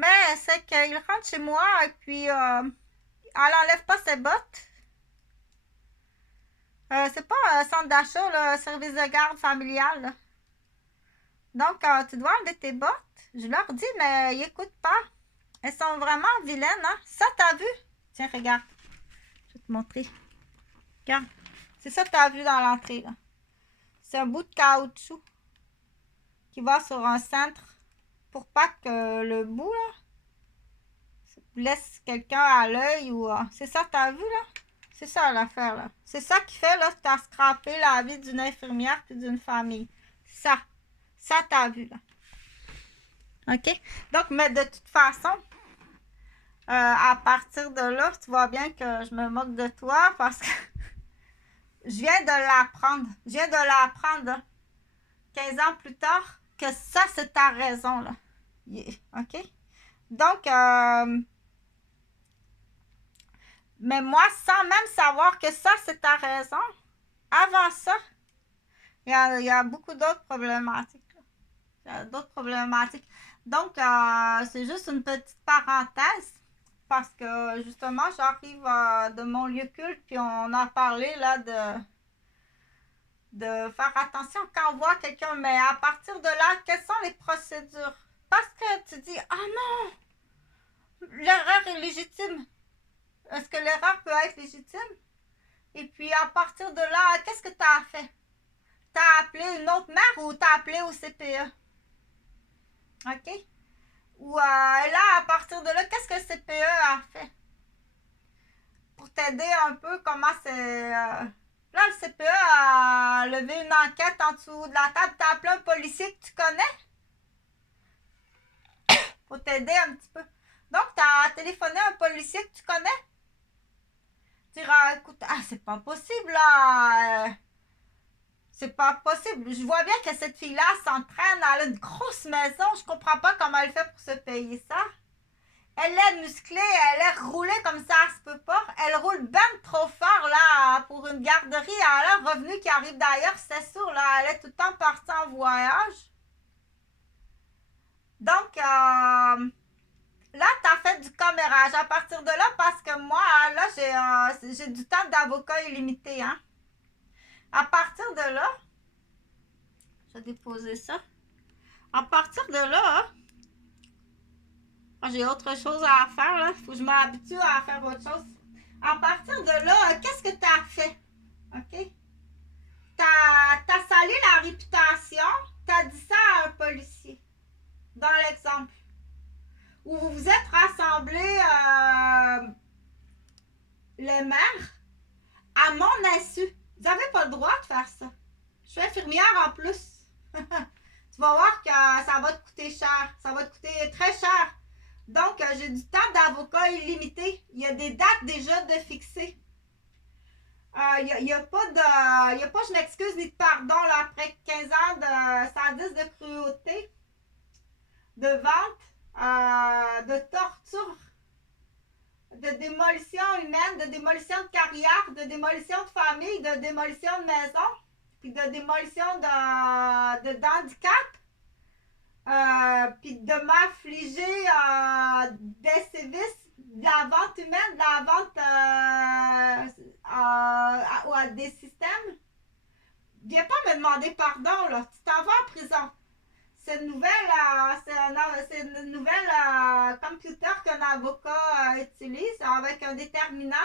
Mais c'est qu'il rentre chez moi et puis elle enlève pas ses bottes. C'est pas un centre d'achat, là, un service de garde familial, là. Donc, tu dois enlever tes bottes. Je leur dis, mais ils écoutent pas. Elles sont vraiment vilaines, hein. Ça, t'as vu? Tiens, regarde. Je vais te montrer. Regarde. C'est ça que t'as vu dans l'entrée, là. C'est un bout de caoutchouc qui va sur un cintre pour pas que le bout, là, laisse quelqu'un à l'œil ou... c'est ça que t'as vu, là? C'est ça, l'affaire, là. C'est ça qui fait, là, que t'as scrappé la vie d'une infirmière puis d'une famille. Ça. Ça, t'as vu, là. OK? Donc, mais de toute façon, à partir de là, tu vois bien que je me moque de toi parce que je viens de l'apprendre. Je viens de l'apprendre hein, 15 ans plus tard que ça, c'est ta raison, là. OK? Donc, mais moi, sans même savoir que ça, c'est ta raison, avant ça, il y a beaucoup d'autres problématiques. Il y a d'autres problématiques. Donc, c'est juste une petite parenthèse parce que justement, j'arrive de mon lieu culte, puis on a parlé là de faire attention quand on voit quelqu'un. Mais à partir de là, quelles sont les procédures? Parce que tu dis, ah non, l'erreur est légitime. Est-ce que l'erreur peut être légitime? Et puis à partir de là, qu'est-ce que tu as fait? Tu as appelé une autre mère ou tu as appelé au CPE? OK? Ou là, à partir de là, qu'est-ce que le CPE a fait? Pour t'aider un peu, comment c'est... Là, le CPE a levé une enquête en dessous de la table. Tu as appelé un policier que tu connais? Pour t'aider un petit peu. Donc, tu as téléphoné à un policier que tu connais? Tu diras, écoute, c'est pas possible, là. C'est pas possible. Je vois bien que cette fille-là s'entraîne. Elle a une grosse maison. Je comprends pas comment elle fait pour se payer ça. Elle est musclée, elle est roulée comme ça se peut pas. Elle roule ben trop fort, là, pour une garderie. Elle a un revenu qui arrive d'ailleurs, c'est sûr, là. Elle est tout le temps partie en voyage. Donc, là, t'as fait du commérage. À partir de là, parce que moi, là, j'ai du temps d'avocat illimité, hein. À partir de là, je vais déposer ça. À partir de là, j'ai autre chose à faire, là. Faut que je m'habitue à faire autre chose. À partir de là, qu'est-ce que tu as fait? OK? T'as sali la réputation, t'as dit ça à un policier. Dans l'exemple. Où vous vous êtes rassemblés, les maires, à mon insu. Vous n'avez pas le droit de faire ça. Je suis infirmière en plus. Tu vas voir que ça va te coûter cher. Ça va te coûter très cher. Donc, j'ai du temps d'avocat illimité. Il y a des dates déjà de fixer. Il n'y a pas je m'excuse ni de pardon là, après 15 ans de sadisme, de cruauté, de vente, de torture, de démolition humaine, de démolition de carrière, de démolition de famille, de démolition de maison, puis de démolition d'handicap, puis de m'affliger des sévices, de la vente humaine, de la vente à des systèmes. Viens pas me demander pardon, là. Tu t'en vas en prison. C'est une nouvelle, c'est une nouvelle computer qu'un avocat utilise avec un déterminant.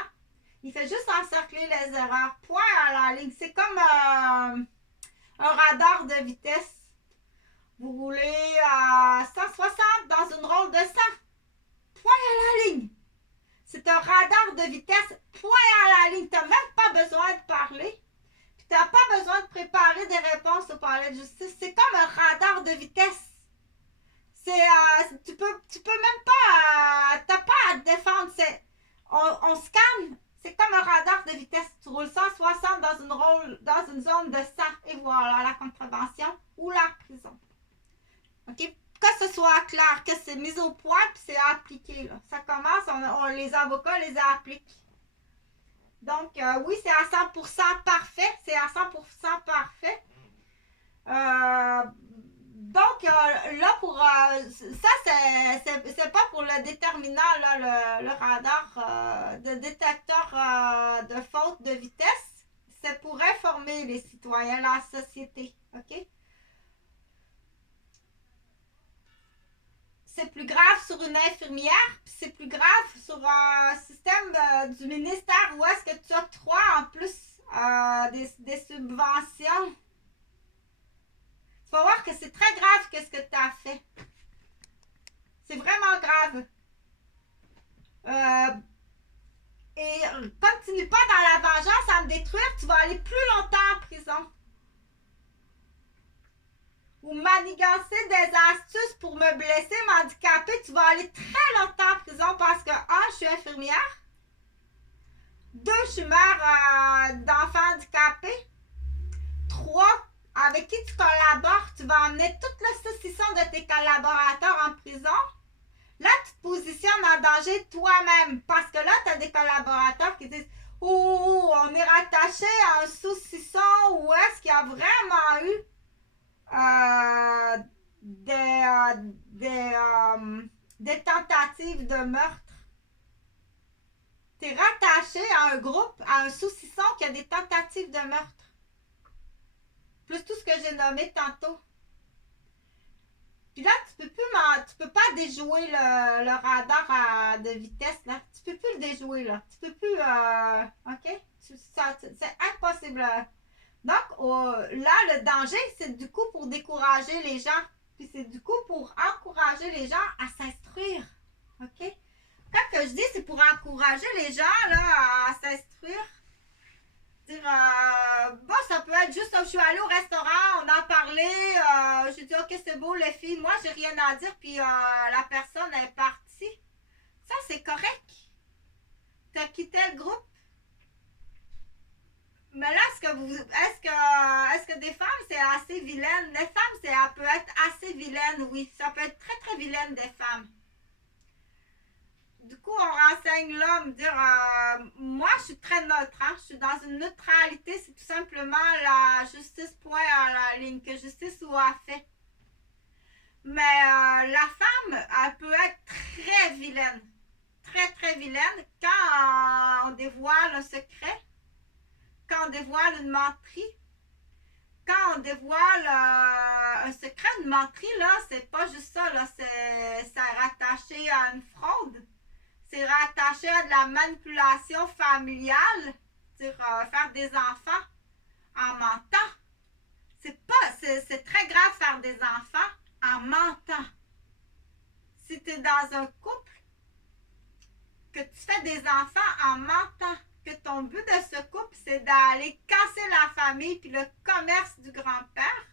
Il fait juste encercler les erreurs. Point à la ligne. C'est comme un radar de vitesse. Vous roulez à 160 dans une rôle de 100. Point à la ligne. C'est un radar de vitesse. Point à la ligne. Tu n'as même pas besoin de parler. Tu n'as pas besoin de préparer des réponses au palais de justice. C'est comme un radar de vitesse. Tu peux même pas, t'as pas à te défendre. On scanne. C'est comme un radar de vitesse. Tu roules 160 dans une zone de 100 et voilà la contravention ou la prison. OK? Que ce soit clair, que c'est mis au point puis c'est appliqué. Là. Ça commence, les avocats les appliquent. Donc, oui, c'est à 100% parfait. C'est à 100% parfait. Donc, Donc, là, pour ça, c'est pas pour le déterminant, là, le radar de détecteur de faute de vitesse. C'est pour informer les citoyens, la société. OK? C'est plus grave sur une infirmière, puis c'est plus grave sur un système du ministère où est-ce que tu octroies en plus des subventions. Tu vas voir que c'est très grave ce que tu as fait. C'est vraiment grave. Et continue pas dans la vengeance à me détruire, tu vas aller plus longtemps en prison. Ou manigancer des astuces pour me blesser, m'handicaper, tu vas aller très longtemps en prison parce que, je suis infirmière. 2, je suis mère d'enfants handicapés. 3, avec qui tu collabores, tu vas emmener tout le saucisson de tes collaborateurs en prison. Là, tu te positionnes en danger toi-même parce que là, tu as des collaborateurs qui disent « Oh, on est rattaché à un saucisson où est-ce qu'il y a vraiment eu des tentatives de meurtre. » Tu es rattaché à un groupe, à un saucisson qui a des tentatives de meurtre. Plus tout ce que j'ai nommé tantôt. Puis là, tu peux pas déjouer le radar de vitesse, là. Tu peux plus le déjouer, là. Tu peux plus, OK? C'est impossible. Donc, là, le danger, c'est du coup pour décourager les gens. Puis c'est du coup pour encourager les gens à s'instruire. OK? Quand que je dis c'est pour encourager les gens, là, à s'instruire, dire, ça peut être juste, je suis allée au restaurant, on en parlait, j'ai dit, ok, c'est beau, les filles, moi, j'ai rien à dire, puis la personne est partie. Ça, c'est correct. T'as quitté le groupe. Mais là, est-ce que des femmes, c'est assez vilaine? Les femmes, elle peut être assez vilaine, oui. Ça peut être très, très vilaine, des femmes. Du coup, on renseigne l'homme, dire moi, je suis très neutre, hein? Je suis dans une neutralité, c'est tout simplement la justice, point à la ligne, que justice soit fait. Mais la femme, elle peut être très vilaine, très, très vilaine, quand on dévoile un secret, quand on dévoile une menterie. Quand on dévoile un secret, une menterie, là, c'est pas juste ça, là, c'est rattaché à une fraude. C'est rattaché à de la manipulation familiale, c'est-à-dire faire des enfants en mentant. C'est très grave faire des enfants en mentant. Si tu es dans un couple, que tu fais des enfants en mentant, que ton but de ce couple, c'est d'aller casser la famille puis le commerce du grand-père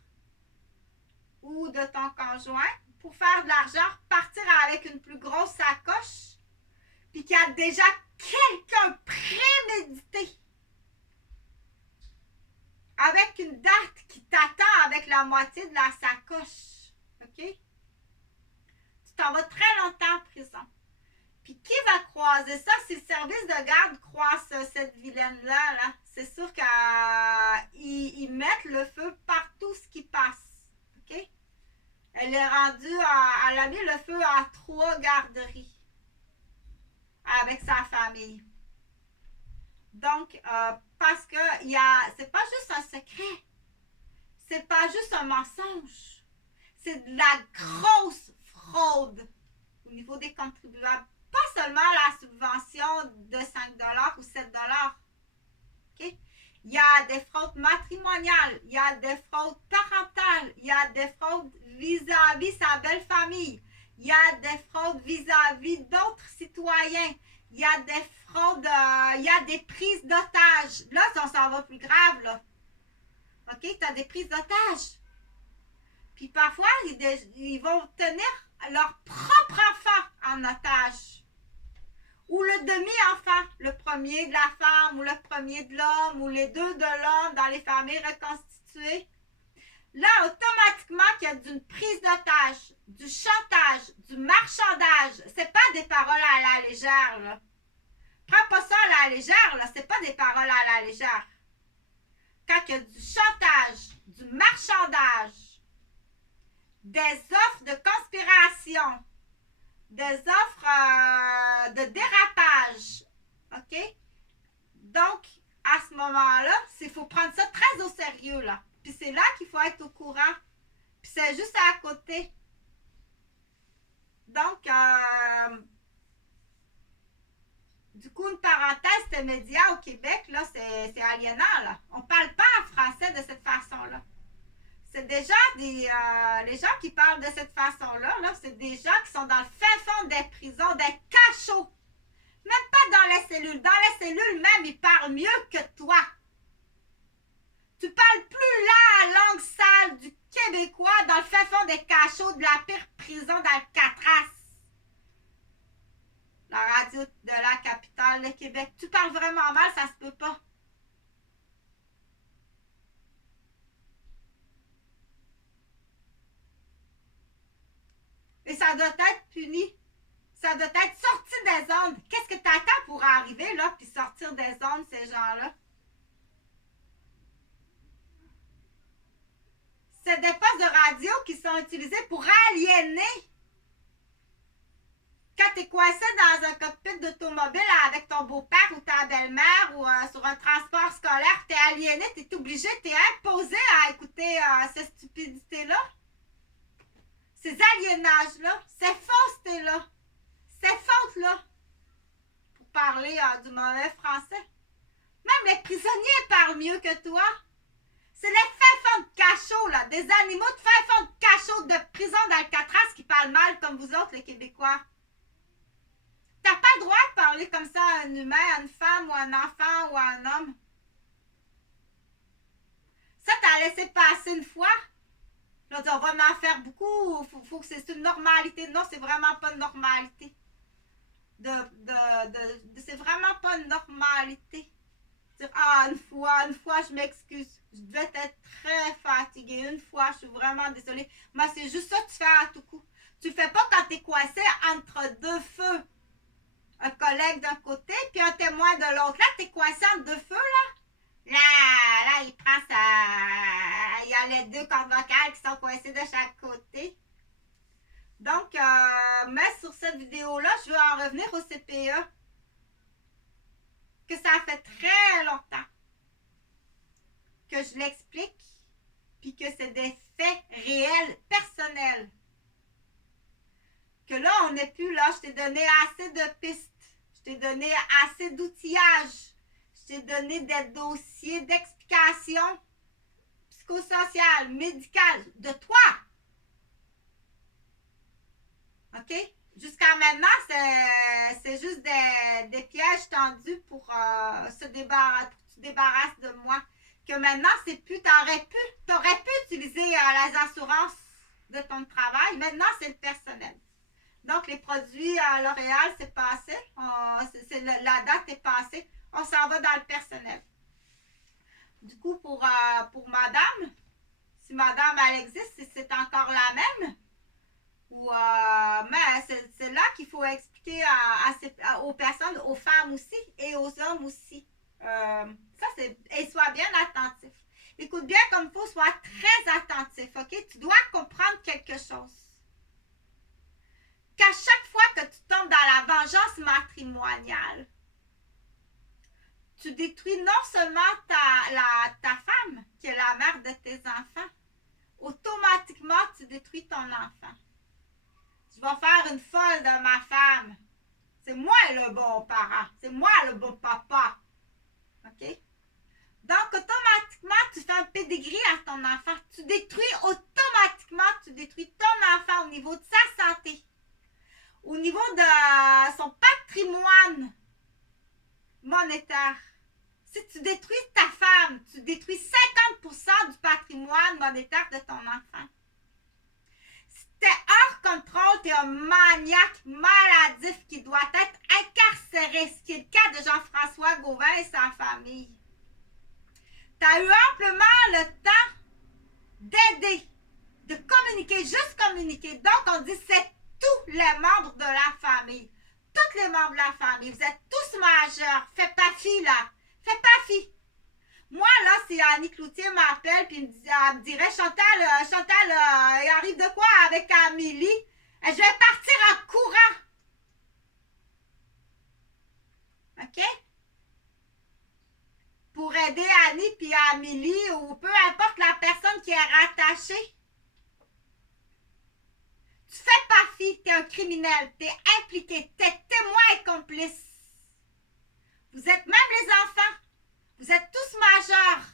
ou de ton conjoint pour faire de l'argent, partir avec une plus grosse sacoche, puis qu'il y a déjà quelqu'un prémédité avec une date qui t'attend avec la moitié de la sacoche. OK? Tu t'en vas très longtemps en prison. Puis qui va croiser ça? Si le service de garde croise cette vilaine-là, là, c'est sûr qu'ils mettent le feu partout ce qui passe. OK? Elle est rendue elle a mis le feu à 3 garderies avec sa famille. Donc, parce que c'est pas juste un secret. C'est pas juste un mensonge. C'est de la grosse fraude au niveau des contribuables. Pas seulement la subvention de 5$ ou 7$. OK? Il y a des fraudes matrimoniales, il y a des fraudes parentales, il y a des fraudes vis-à-vis sa belle famille, il y a des fraudes vis-à-vis d'autres citoyens, il y a des fraudes, il y a des prises d'otages. Là, ça s'en va plus grave, là. OK? Tu as des prises d'otages. Puis parfois, ils vont tenir leur propre enfant en otage. Ou le demi-enfant, le premier de la femme ou le premier de l'homme ou les deux de l'homme dans les familles reconstituées. Là, automatiquement, qu'il y a d'une prise d'otage, du chantage, du marchandage. C'est pas des paroles à la légère, là. Prends pas ça à la légère, là. C'est pas des paroles à la légère. Quand il y a du chantage, du marchandage, des offres de conspiration, des offres de dérapage. OK? Donc, à ce moment-là, il faut prendre ça très au sérieux, là. Puis c'est là qu'il faut être au courant. Puis c'est juste à côté. Donc, du coup, une parenthèse, les médias au Québec, là, c'est aliénant, là. On ne parle pas en français de cette façon-là. C'est déjà les gens qui parlent de cette façon-là, là, c'est des gens qui sont dans le fin fond des prisons, des cachots. Même pas dans les cellules. Dans les cellules même, ils parlent mieux que toi. Tu parles plus la langue sale du Québécois dans le fin fond des cachots de la pire prison d'Alcatraz. La radio de la capitale, le Québec. Tu parles vraiment mal, ça se peut pas. Et ça doit être puni. Ça doit être sorti des ondes. Qu'est-ce que tu attends pour arriver là puis sortir des ondes, ces gens-là? C'est des postes de radio qui sont utilisés pour aliéner. Quand tu es coincé dans un cockpit d'automobile avec ton beau-père ou ta belle-mère ou sur un transport scolaire, tu es aliéné, tu es obligé, tu es imposé à écouter cette stupidité-là. Ces aliénages-là, ces faussetés-là, ces fautes-là, pour parler du mauvais français. Même les prisonniers parlent mieux que toi. C'est les fins fonds de cachot, là, des animaux de fin fond de cachot de prison d'Alcatraz qui parlent mal comme vous autres, les Québécois. T'as pas le droit de parler comme ça à un humain, à une femme ou à un enfant ou à un homme. Ça, t'as laissé passer une fois. Là, on va en faire beaucoup. Faut que c'est une normalité. Non, c'est vraiment pas une normalité. C'est vraiment pas une normalité. Dire, une fois, je m'excuse. Je devais être très fatiguée. Une fois, je suis vraiment désolée. Mais c'est juste ça que tu fais à tout coup. Tu le fais pas quand t'es coincé entre deux feux. Un collègue d'un côté, puis un témoin de l'autre. Là, t'es coincé entre deux feux, là. Là, il prend sa... Il y a les deux cordes vocales qui sont coincées de chaque côté. Donc, mais sur cette vidéo-là, je veux en revenir au CPE. Que ça fait très longtemps que je l'explique, puis que c'est des faits réels, personnels. Que là, on n'est plus là. Je t'ai donné assez de pistes. Je t'ai donné assez d'outillage. Je t'ai donné des dossiers d'explication psychosociale, médicale, de toi. OK? Jusqu'à maintenant, c'est juste des pièges tendus pour se débarrasser de moi. Que maintenant, c'est plus, t'aurais pu utiliser les assurances de ton travail. Maintenant, c'est le personnel. Donc, les produits à L'Oréal, c'est passé. La date est passée. On s'en va dans le personnel. Du coup, pour madame, si madame, elle existe, si c'est encore la même, mais c'est là qu'il faut expliquer aux personnes, aux femmes aussi et aux hommes aussi. Et sois bien attentif. Écoute bien comme il faut, sois très attentif, OK? Tu dois comprendre quelque chose. Qu'à chaque fois que tu tombes dans la vengeance matrimoniale, tu détruis non seulement ta femme, qui est la mère de tes enfants, automatiquement, tu détruis ton enfant. Je vais faire une folle de ma femme. C'est moi le bon parent. C'est moi le bon papa. OK? Donc, automatiquement, tu fais un pédigree à ton enfant. Tu détruis ton enfant au niveau de sa santé, au niveau de son patrimoine monétaire. Si tu détruis ta femme, tu détruis 50% du patrimoine monétaire de ton enfant. Si tu es hors contrôle, tu es un maniaque maladif qui doit être incarcéré, ce qui est le cas de Jean-François Gauvin et sa famille. Tu as eu amplement le temps d'aider, de communiquer, juste communiquer. Donc, on dit c'est tous les membres de la famille. Tous les membres de la famille. Vous êtes tous majeurs. Fais pas fi, là. Fais pas fi. Moi, là, si Annie Cloutier m'appelle puis elle me dirait Chantal, il arrive de quoi avec Amélie? Je vais partir en courant. OK? Pour aider Annie puis Amélie ou peu importe la personne qui est rattachée. Tu fais pas fi, t'es un criminel, t'es impliqué, t'es témoin et complice. Vous êtes même les enfants. Vous êtes tous majeurs.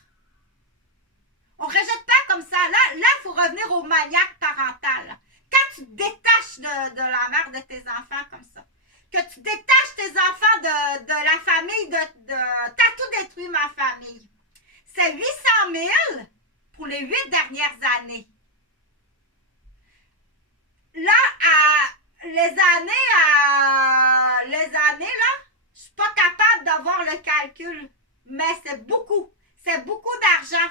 On ne rejette pas comme ça. Là, il faut revenir au maniaque parental. Quand tu te détaches de la mère de tes enfants comme ça, que tu détaches tes enfants de la famille, t'as tout détruit ma famille. C'est 800 000 pour les 8 dernières années. Là, les années, là, je suis pas capable d'avoir le calcul. Mais c'est beaucoup. C'est beaucoup d'argent.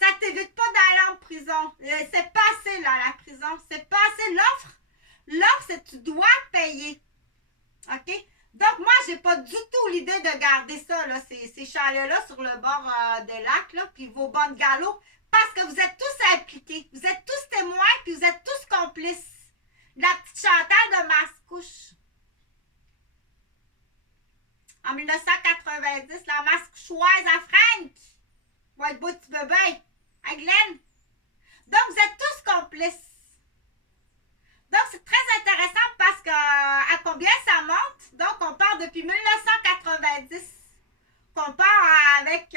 Ça t'évite pas d'aller en prison. C'est pas assez, là, la prison. C'est pas assez. L'offre, c'est que tu dois payer. OK? Donc, moi, j'ai pas du tout l'idée de garder ça, là, ces chalets-là sur le bord des lacs, là, puis vos bungalows, parce que vous êtes tous impliqués. Vous êtes tous témoins, puis vous êtes tous complices. La petite Chantal de Mascouche. En 1990, la mascouchoise à Frank. Va être beau petit bébé. À Glenn. Donc, vous êtes tous complices. Donc, c'est très intéressant parce que à combien ça monte? Donc, on part depuis 1990. Qu'on part avec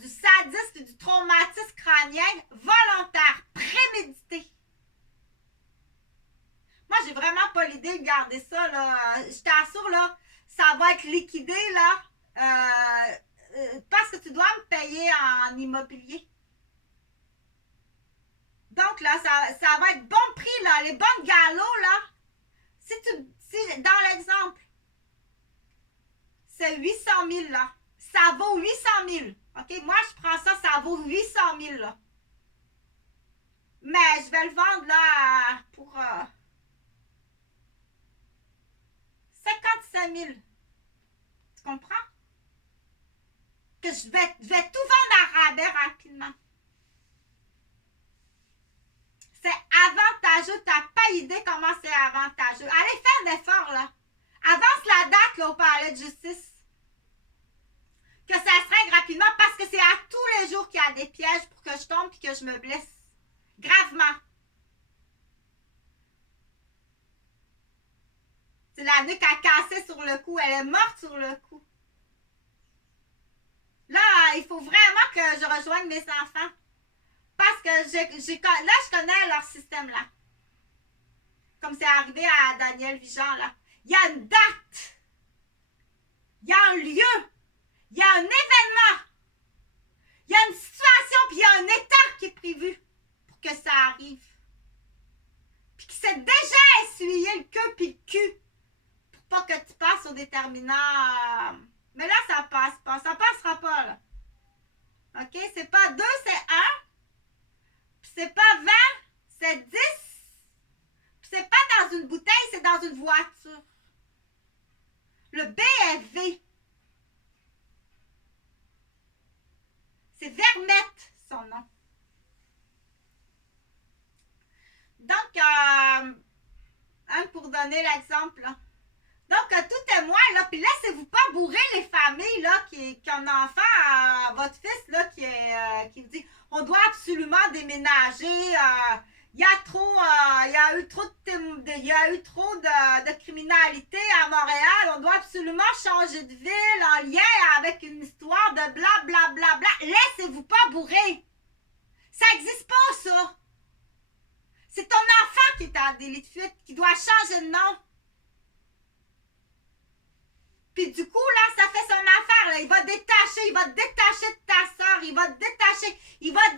du sadisme et du traumatisme crânien volontaire, prémédité. Moi, j'ai vraiment pas l'idée de garder ça, là. Je t'assure, là, ça va être liquidé, là, parce que tu dois me payer en immobilier. Donc, là, ça va être bon prix, là. Les bonnes galops, là. Si dans l'exemple, c'est 800 000, là. Ça vaut 800 000. OK? Moi, je prends ça, ça vaut 800 000, là. Mais je vais le vendre, là, pour 55 000. Tu comprends? Que je vais tout vendre à rabais rapidement. C'est avantageux. Tu n'as pas idée comment c'est avantageux. Allez faire des efforts, là. Avance la date, là, au palais de justice. Que ça se règle rapidement parce que c'est à tous les jours qu'il y a des pièges pour que je tombe et que je me blesse. Gravement. C'est la nuque à casser sur le cou. Elle est morte sur le cou. Là, il faut vraiment que je rejoigne mes enfants. Parce que là, je connais leur système, là. Comme c'est arrivé à Daniel Vigeant, là. Il y a une date. Il y a un lieu. Il y a un événement. Il y a une situation, puis il y a un état qui est prévu pour que ça arrive. Puis qui s'est déjà essuyé le queue puis le cul pour pas que tu passes au déterminant. Mais là, ça passe pas. Ça passera pas, là. OK? C'est pas 2, c'est 1. Puis c'est pas 20, c'est 10. Puis c'est pas dans une bouteille, c'est dans une voiture. Le B est V. C'est Vermette, son nom. Donc, pour donner l'exemple, là. Donc, tout témoin, là, puis laissez-vous pas bourrer les familles, là, qui ont un enfant, votre fils, là, qui vous dit, on doit absolument déménager, il y a eu trop de criminalité à Montréal, on doit absolument changer de ville en lien avec une histoire de blablabla. Laissez-vous pas bourrer. Ça n'existe pas, ça. C'est ton enfant qui est en délit de fuite, qui doit changer de nom. Puis du coup, là, ça fait son affaire, là. Il va te détacher de ta soeur, il va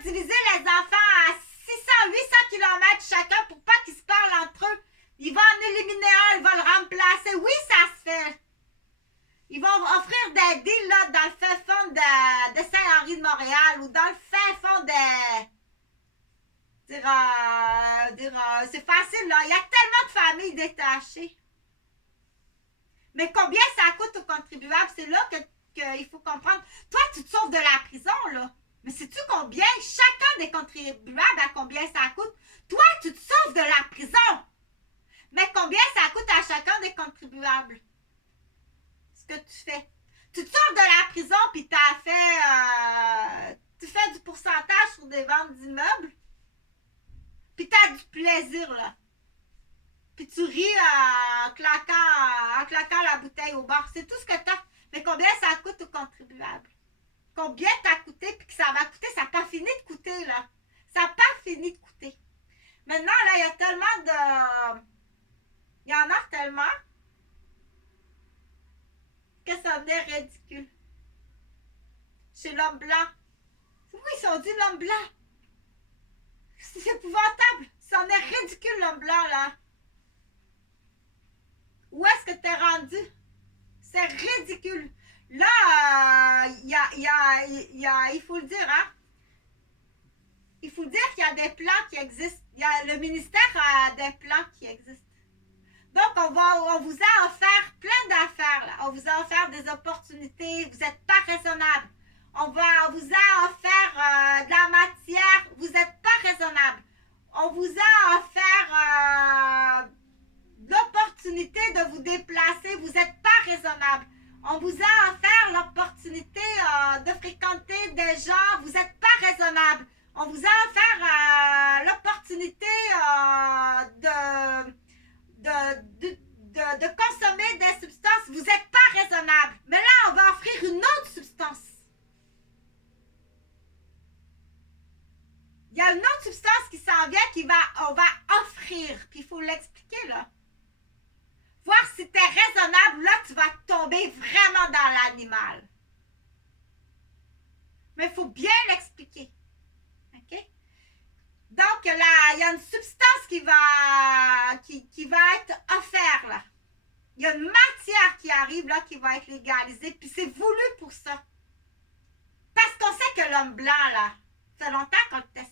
diviser les enfants à 600-800 km chacun pour pas qu'ils se parlent entre eux. Il va en éliminer un, il va le remplacer. Oui, ça se fait. Ils vont offrir des deals, là, dans le fin fond de Saint-Henri de Montréal ou dans le fin fond c'est facile, là. Il y a tellement de familles détachées. Mais combien ça coûte aux contribuables? C'est là que qu'il faut comprendre. Toi, tu te sauves de la prison, là. Mais sais-tu combien chacun des contribuables, à combien ça coûte? Toi, tu te sauves de la prison. Mais combien ça coûte à chacun des contribuables? Ce que tu fais. Tu te sauves de la prison, puis tu fais du pourcentage sur des ventes d'immeubles. Puis tu as du plaisir, là. Puis tu ris en claquant la bouteille au bar. C'est tout ce que tu as. Mais combien ça coûte aux contribuables? Combien t'as coûté, puis que ça va coûter? Ça n'a pas fini de coûter, là. Ça n'a pas fini de coûter. Maintenant, là, il y a tellement de... Il y en a tellement que ça devient ridicule. Chez l'homme blanc. Pourquoi ils sont dit l'homme blanc? C'est épouvantable. Ça en est ridicule, l'homme blanc, là. Où est-ce que t'es rendu? C'est ridicule. Là, il faut le dire, hein? Il faut dire qu'il y a des plans qui existent. Le ministère a des plans qui existent. Donc, on vous a offert plein d'affaires, là. On vous a offert des opportunités. Vous n'êtes pas raisonnable. On vous a offert de la matière. Vous n'êtes pas raisonnable. On vous a offert l'opportunité de vous déplacer. Vous n'êtes pas raisonnable. On vous a offert l'opportunité de fréquenter des gens. Vous n'êtes pas raisonnable. On vous a offert l'opportunité de consommer des substances. Vous n'êtes pas raisonnable. Mais là, on va offrir une autre substance. Il y a une autre substance qui s'en vient on va offrir. Puis il faut l'expliquer, là. Voir si tu es raisonnable, là, tu vas tomber vraiment dans l'animal. Mais il faut bien l'expliquer. OK? Donc, là, il y a une substance qui va être offerte, là. Il y a une matière qui arrive, là, qui va être légalisée, puis c'est voulu pour ça. Parce qu'on sait que l'homme blanc, là, ça fait longtemps qu'on le teste.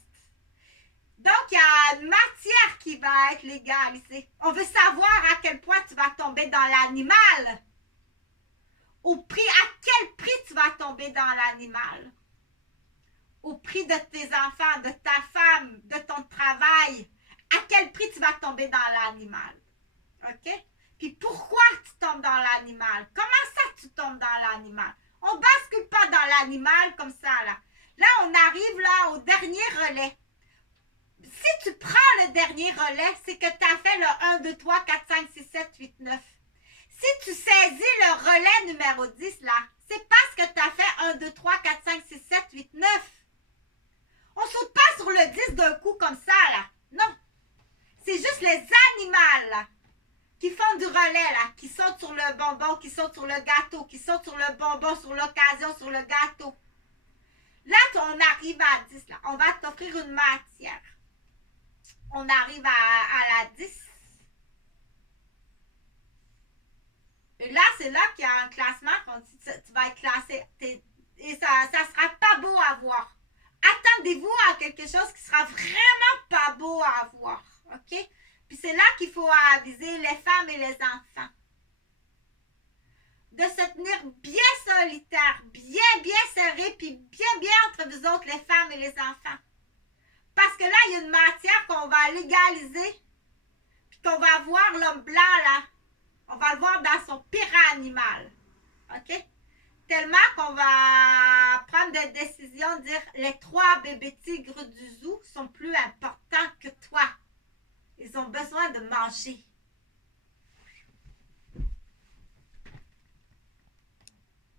Donc, il y a une matière qui va être légalisée. On veut savoir à quel point tu vas tomber dans l'animal. À quel prix tu vas tomber dans l'animal. Au prix de tes enfants, de ta femme, de ton travail. À quel prix tu vas tomber dans l'animal. OK? Puis pourquoi tu tombes dans l'animal? Comment ça tu tombes dans l'animal? On ne bascule pas dans l'animal comme ça, là. Là, on arrive là au dernier relais. Si tu prends le dernier relais, c'est que tu as fait le 1, 2, 3, 4, 5, 6, 7, 8, 9. Si tu saisis le relais numéro 10, là, c'est parce que tu as fait 1, 2, 3, 4, 5, 6, 7, 8, 9. On ne saute pas sur le 10 d'un coup comme ça, là. Non. C'est juste les animaux, là, qui font du relais, là, qui sautent sur le bonbon, qui sautent sur le gâteau, qui sautent sur le bonbon, sur l'occasion, sur le gâteau. Là, on arrive à 10, là. On va t'offrir une matière. On arrive à la 10. Et là, c'est là qu'il y a un classement qu'on dit tu vas être classé. Et ça ne sera pas beau à voir. Attendez-vous à quelque chose qui sera vraiment pas beau à voir. OK? Puis c'est là qu'il faut aviser les femmes et les enfants. De se tenir bien solitaire, bien serré, puis bien entre vous autres, les femmes et les enfants. Parce que là, il y a une matière qu'on va légaliser, puis qu'on va voir l'homme blanc, là. On va le voir dans son pire animal. OK? Tellement qu'on va prendre des décisions, dire les 3 bébés tigres du zoo sont plus importants que toi. Ils ont besoin de manger.